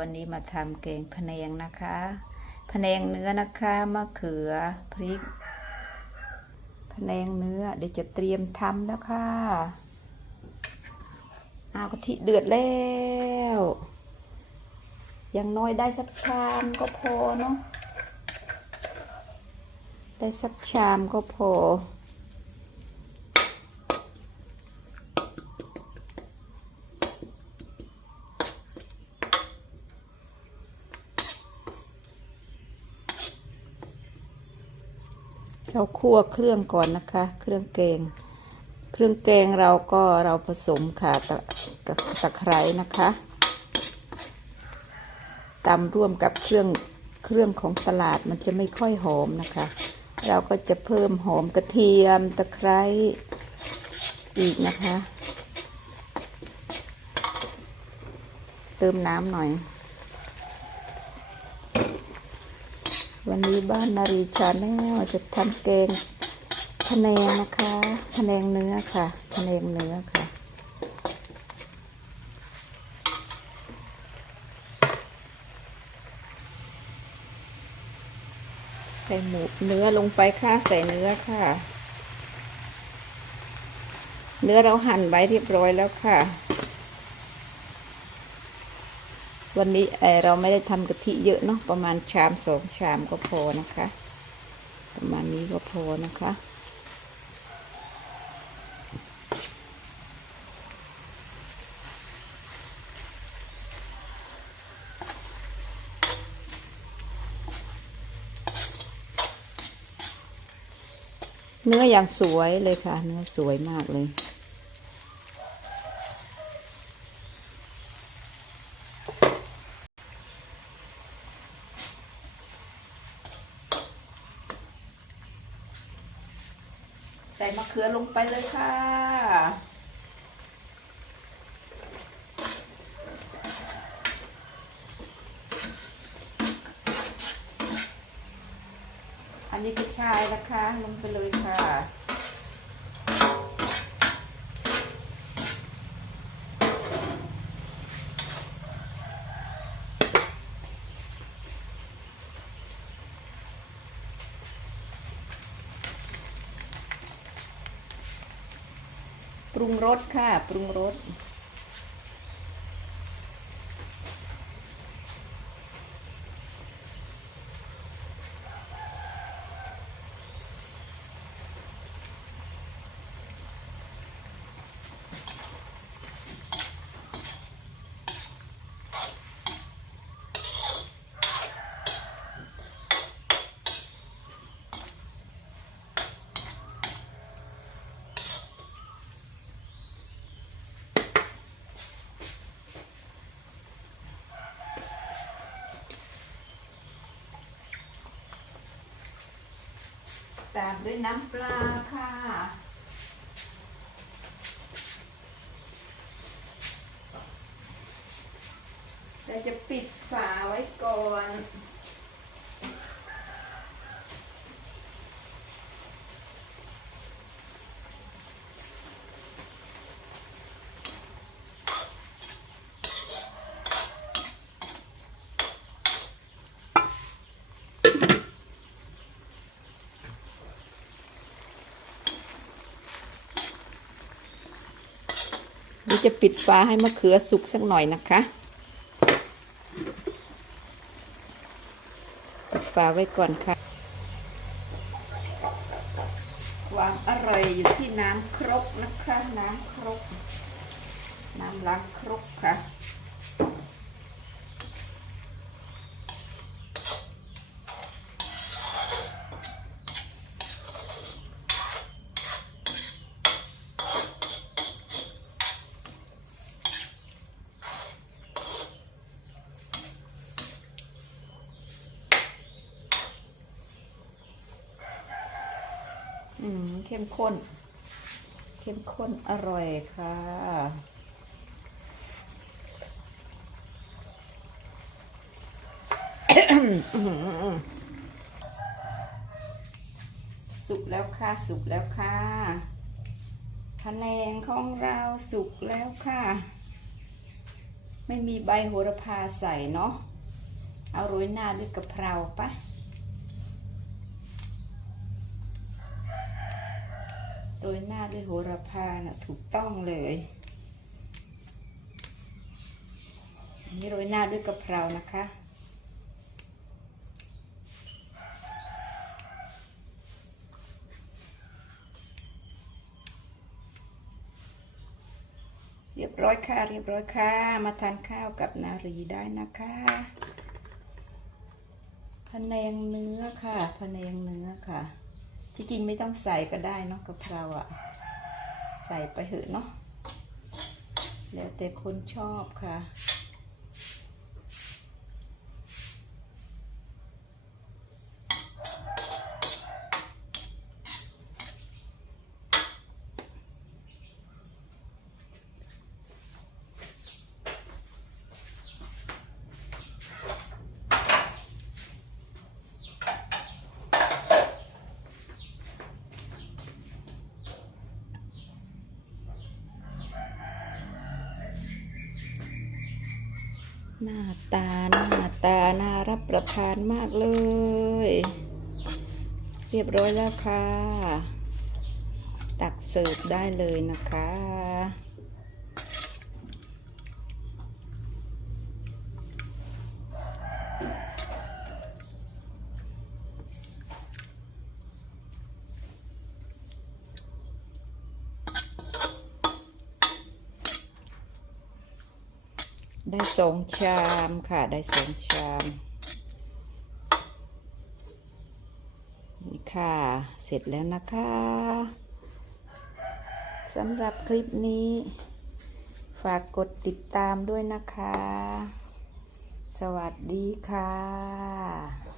วันนี้มาทำแกงพะแนงนะคะพะแนงเนื้อนะคะมะเขือพริกพะแนงเนื้อเดี๋ยวจะเตรียมทำแล้วค่ะเอากะทิเดือดแล้วย่างน้อยได้สักชามก็พอเนาะได้สักชามก็พอ เราคั่วเครื่องก่อนนะคะ เครื่องแกง เครื่องแกงเราก็เราผสมค่ะตะตะตะไคร้นะคะตำร่วมกับเครื่องเครื่องของตลาดมันจะไม่ค่อยหอมนะคะ เราก็จะเพิ่มหอมกระเทียมตะไคร้อีกนะคะ เติมน้ำหน่อย วันนี้บ้านนารีชาแนลจะทำแกงพะแนงนะคะพะแนงเนื้อค่ะพะแนงเนื้อค่ะ ใส่หมูเนื้อลงไปค่ะใส่เนื้อค่ะ เนื้อเราหั่นไว้เรียบร้อยแล้วค่ะ วันนี้เราไม่ได้ทำกะทิเยอะเนาะประมาณชามสองชามก็พอนะคะ ประมาณนี้ก็พอนะคะ เนื้ออย่างสวยเลยค่ะ เนื้อสวยมากเลย ใส่มะเขือลงไปเลยค่ะ อันนี้กระชายนะคะ ลงไปเลยค่ะ ปรุงรสค่ะ ปรุงรส ตามด้วยน้ำปลาค่ะ เราจะปิดฝาไว้ก่อน ดี๋ยวจะปิดฝาให้มะเขือสุกสักหน่อยนะคะ ปิดฝาไว้ก่อนค่ะ ความอร่อยอยู่ที่น้ำครกนะคะ น้ำครก น้ำล้างครกค่ะ อืม เข้มข้น เข้มข้นอร่อยค่ะสุกแล้วค่ะ สุกแล้วค่ะพะแนงของเราสุกแล้วค่ะ ไม่มีใบโหระพาใส่เนาะเอาโรยหน้าด้วยกะเพราปะ ยหน้าด้วยโหระพาน่ะถูกต้องเลยอันนี้โรยหน้าด้วยกะเพรานะคะเรียบร้อยค่ะ เรียบร้อยค่ะ มาทานข้าวกับนารีได้นะคะพะแนงเนื้อค่ะพะแนงเนื้อค่ะ ที่จริงไม่ต้องใส่ก็ได้เนาะกะเพราอะใส่ไปเถอะเนาะแล้วแต่คนชอบค่ะ หน้าตาหน้าตาน่ารับประทานมากเลย เรียบร้อยแล้วค่ะ ตักเสิร์ฟได้เลยนะคะ ได้สองชามค่ะ ได้สองชาม นี่ค่ะ เสร็จแล้วนะคะสำหรับคลิปนี้ ฝากกดติดตามด้วยนะคะ สวัสดีค่ะ